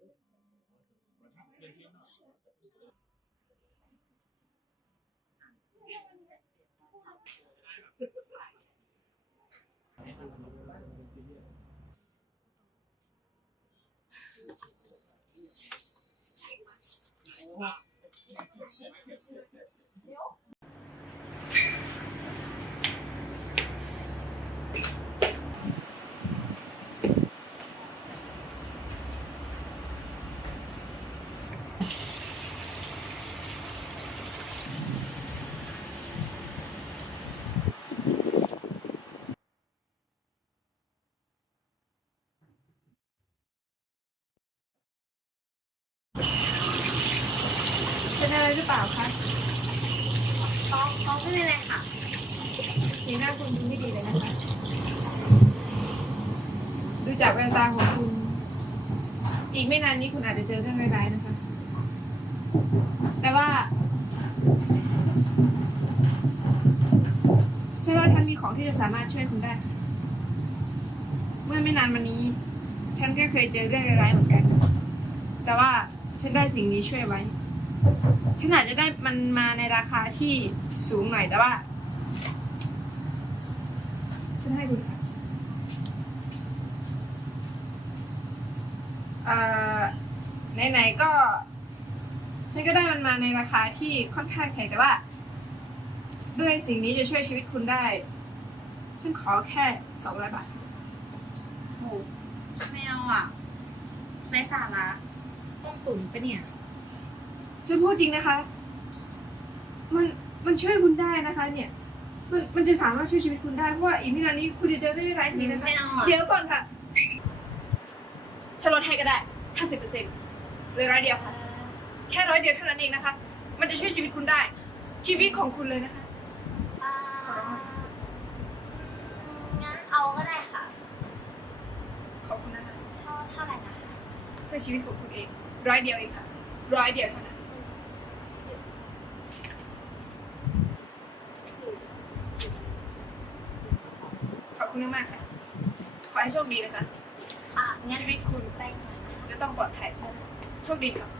เป็นอ หรือเปล่าคะท้องท้องไม่เป็นไรค่ะสีหน้าคุณดูไม่ดีเลยนะคะ ดูจากแววตาของคุณ อีกไม่นานนี้คุณอาจจะเจอเรื่องร้ายๆนะคะ แต่ว่าฉันว่าฉันมีของที่จะสามารถช่วยคุณได้ค่ะเมื่อไม่นานมานี้ ฉันก็เคยเจอเรื่องร้ายๆเหมือนกัน แต่ว่าฉันได้สิ่งนี้ช่วยไว้ ฉันอาจจะได้มันมาในราคาที่สูงหน่อยแต่ว่า ฉันให้คุณค่ะเอ่อไหนๆก็ ฉันก็ได้มันมาในราคาที่ค่อนข้างแพงแต่ว่า ด้วยสิ่งนี้จะช่วยชีวิตคุณได้ ฉันขอแค่สองร้อยบาทโหไม่เอาอะในสาระต้องตุ๋นปะเนี่ย ฉันพูดจริงนะคะ มันมันช่วยคุณได้นะคะ เนี่ย มันมันจะสามารถช่วยชีวิตคุณได้เพราะว่าอีกไม่นานนี้คุณจะเจอเรื่องร้ายๆนี้นะคะไม่เอาอะเดี๋ยวก่อนค่ะฉันลดให้ก็ได้ห้าสิบเปอร์เซ็นต์เลยร้อยเดียวค่ะ แค่ร้อยเดียวเท่านั้นเองนะคะ มันจะช่วยชีวิตคุณได้ ชีวิตของคุณเลยนะคะ อ่างั้นเอาก็ได้ค่ะ ขอบคุณนะคะ เท่าเท่าไหร่นะคะ เพื่อชีวิตของคุณเอง ร้อยเดียวเองค่ะ ร้อยเดียวเท่านั้น ขอบคุณมากๆค่ะ ขอ ให้โชคดีนะคะ ค่ะงั้นชีวิตคุณไปก่อนนะคะจะต้องปลอดภัยโชคดีค่ะ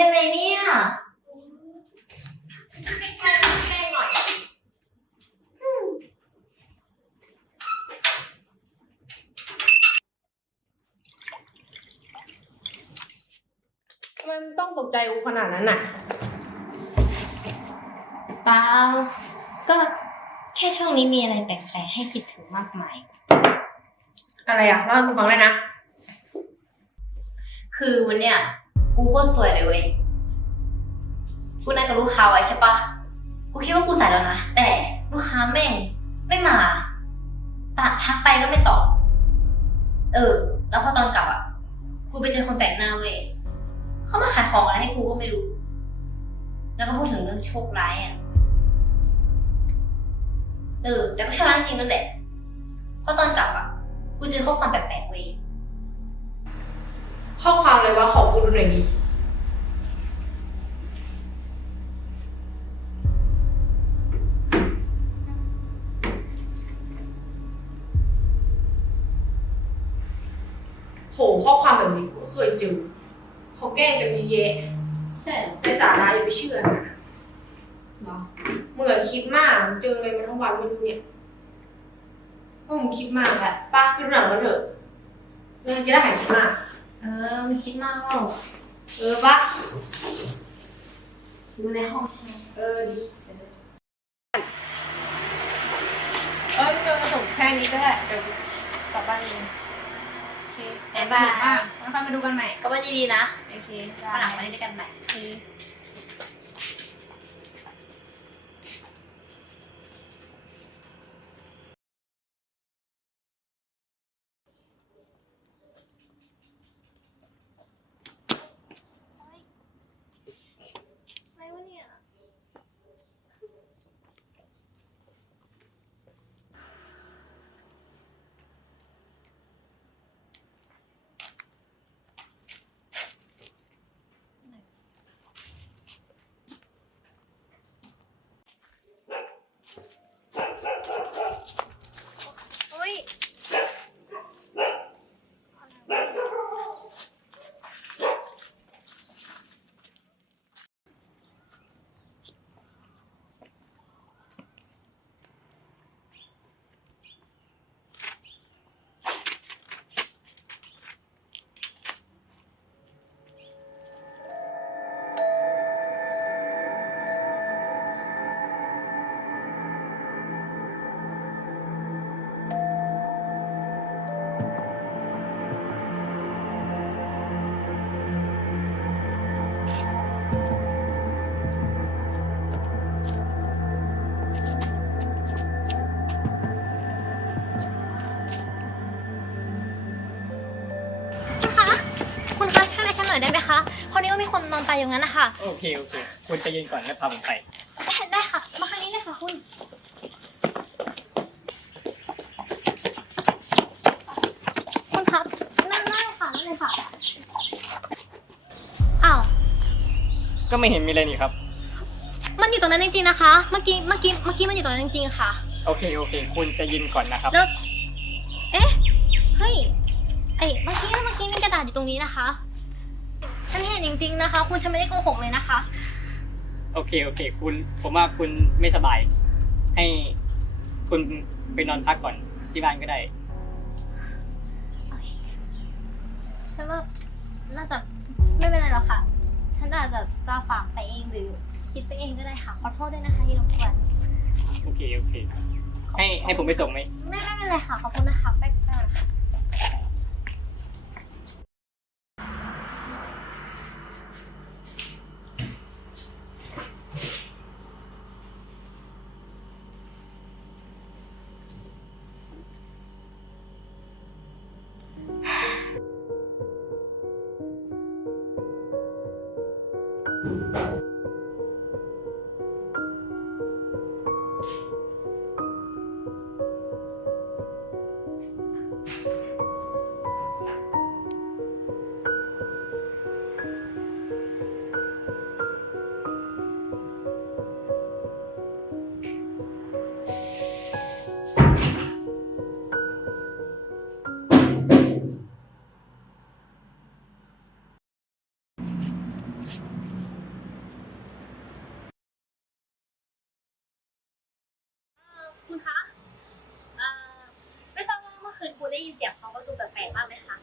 ไปเล่นอะไรเนี่ยใช่ใช่หน่อยมันต้องตกใจกูขนาดนั้นน่ะ เปล่าก็แค่ช่วงนี้มีอะไรแปลกๆให้คิดถึงมากมาย อะไรอะเล่าให้กูฟังได้นะ คือวันเนี้ย กูโคตรสวยเลยเว้ย กูนัดกับลูกค้าไว้ใช่ปะ กูคิดว่ากูใส่แล้วนะ แต่ลูกค้าแม่งไม่มาตะทักไปก็ไม่ตอบ เออ แล้วพอตอนกลับอะ กูไปเจอคนแปลกหน้าเว้ย เขามาขายของอะไรให้กูก็ไม่รู้ แล้วก็พูดถึงเรื่องโชคร้ายอะ เออ แต่ก็ชคร้ายจริงนั่นแหละ เพราะตอนกลับอะ กูเจอข้อความแปลกๆเว้ย ข้อความเลยว่าของกูดูหน่อยดิโหข้อความแบบนี้กูก็เคยเจอเขาแกล้งกันเยอะแยะใช่เหรอในสาระอย่าไปเชื่อนะเหรอมึงอะคิดมากเจออะไรมาทั้งวันไม่รู้เนี่ยก็มึงคิดมากแหละไป้าไปดูหนังกันเถอะเรื่องจะได้หายคิดมาก เออไม่คิดมากหรอกเออปะดูในห้องใช่ไหมเออดีเออเจอมาส่งแค่นี้ก็ได้เดี๋ยวกลับบ้านเองโอเคบ๊ายบายอะแล้วค่อยมาดูกันใหม่ก็วันดีๆนะโอเควันหลังมาเล่นด้วยกันใหม่ โอเค อะไรฉันหน่อยได้ไหมคะพอดีว่ามีคนนอนตายอยู่ตรงนั้นนะคะโอเค โอเค คุณใจเย็นก่อนแล้วพาผมไป ได้ได้ค่ะ มาทางนี้เลยค่ะคุณคุณครับนั่งได้ค่ะนั่งเลยค่ะอ้าวก็ไม่เห็นมีอะไรนี่ครับ มันอยู่ตรงนั้นจริงๆนะคะ เมื่อกี้เมื่อกี้เมื่อกี้มันอยู่ตรงนั้นจริงๆค่ะ โอเค โอเค คุณใจเย็นก่อนนะครับ แล้วเอ๊ะเฮ้ยไอ้เมื่อกี้เมื่อกี้มีกระดาษอยู่ตรงนี้นะคะ ฉันเห็นจริงๆนะคะ คุณฉันไม่ได้โกหกเลยนะคะ โอเคโอเค คุณ ผมว่าคุณไม่สบาย ให้คุณไปนอนพักก่อนที่บ้านก็ได้ ฉันว่าน่าจะไม่เป็นไรหรอกค่ะ ฉันอาจจะตาฝากไปเองหรือคิดไปเองก็ได้ค่ะ ขอโทษด้วยนะคะที่รบกวนโอเคโอเค ให้ให้ผมไปส่งไหม ไม่ไม่เป็นไรค่ะ ขอบคุณนะคะ ไปไป ยินเสียงเคาะประตูแปลกๆบ้างไหมคะ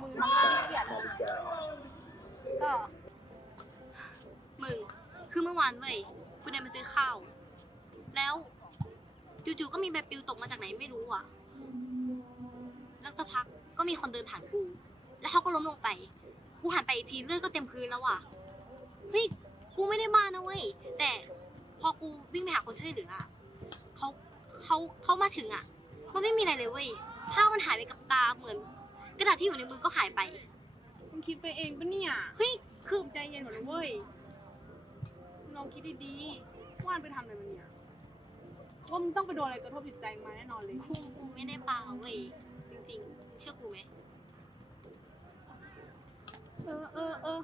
มึงทำให้เกียดลงก็ มึง คือเมื่อวานเว้ย กูเดินไปซื้อข้าว แล้วจู่ๆก็มีใบปลิวตกมาจากไหนไม่รู้อะ แล้วสักพักก็มีคนเดินผ่านกู แล้วเขาก็ล้มลงไป กูหันไปอีกทีเลือดก็เต็มพื้นแล้วอะ เฮ้ย กูไม่ได้บ้านะเว้ย แต่พอกูวิ่งไปหาคนช่วยเหลืออะเขาเขาเขามาถึงอะ มันไม่มีอะไรเลยเว้ย ผ้ามันหายไปกับตาเหมือน กระดาษที่อยู่ในมือก็หายไปมึงคิดไปเองปะเนี่ยเฮ้ย คือใจเย็นหมดเลยเว้ยลองคิดดีๆว่านไปทำอะไรมันเนี่ยว่ามึงต้องไปโดนอะไรกระทบจิตใจมาแน่นอนเลย ครูกูไม่ได้ปาเว้ยจริงๆ เชื่อกูไหมเออเออเออ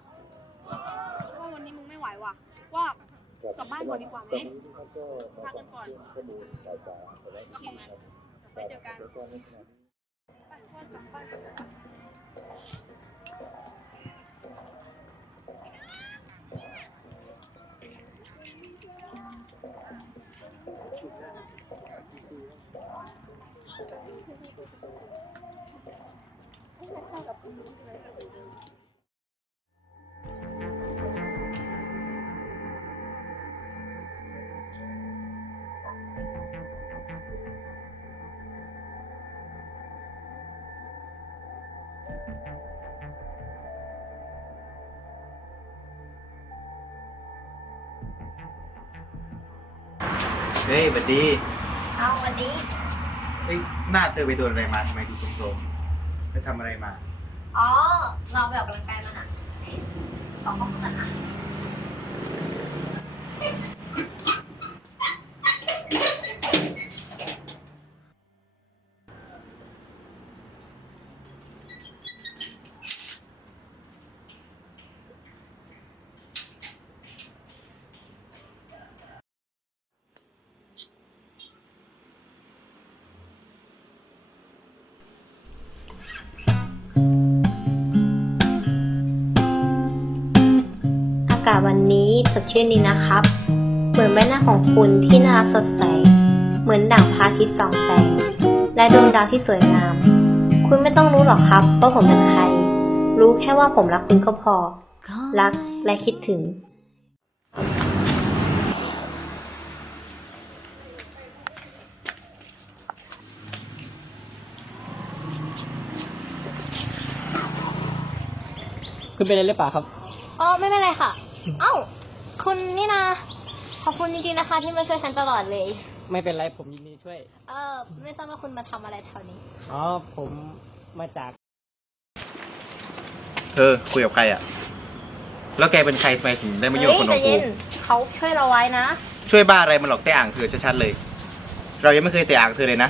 ว่าวันนี้มึงไม่ไหวว่ะ ว่ากลับบ้านก่อนดีกว่าไหมพักกันก่อนโอเคงั้น ไปเจอกัน 我找不。 ฮ้ยบัดดีเอาวันนี้เฮ้ยหน้าเธอไปโดนอะไรมาทำไมดูโทรมๆไปทำอะไรมา อ๋อ เราไปออกกำลังกายมาน่ะออกห้องกันนะากาศวันนี้สดชื่นดีนะครับ เหมือนใบหน้าของคุณที่น่ารักสดใส เหมือนด่างพระอาทิตย์ส่องแสง และดวงดาวที่สวยงาม คุณไม่ต้องรู้หรอกครับว่าผมเป็นใคร รู้แค่ว่าผมรักคุณก็พอ รักและคิดถึงคุณเป็นอะไรหรือเปล่าครับ อ๋อ ไม่เป็นไรค่ะ เอ้า คุณนี่นะ ขอบคุณจริงๆนะคะ ที่มาช่วยฉันตลอดเลย ไม่เป็นไรผมยินดีช่วย เออไม่ทราบว่าคุณมาทำอะไรแถวนี้ อ๋อผมมาจากเธอคุยกับใครอะ แล้วแกเป็นใครทำไมถึงได้มายุ่งกับคนของกูเขาช่วยเราไว้นะ ช่วยบ้าอะไรมันหลอกแต่อ่างเธอชัดๆเลย เรายังไม่เคยแต่อ่างเธอเลยนะ